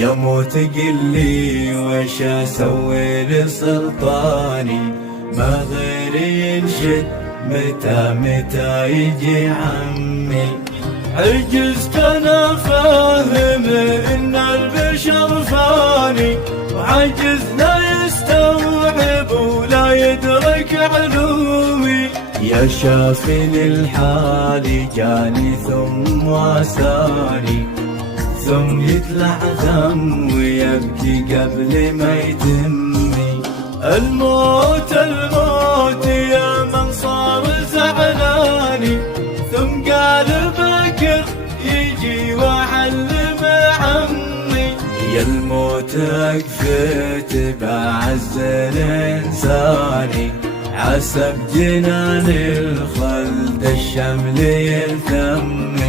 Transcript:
يموت قلي وش اسوي لسلطاني، ما غير ينشد متى يجي عمي. عجزت انا فاهم ان البشر فاني، وعجز لا يستوعب ولا يدرك علومي. يا شافي للحال جاني ثم واساني، ثم يطلع ذم ويبكي قبل ما يتمي. الموت الموت يا من صار زعلاني، ثم قال بكر يجي وعلم عمي. يا الموت اكفت بعز الانساني، عسى بجنان الخلد الشمل يلتمي.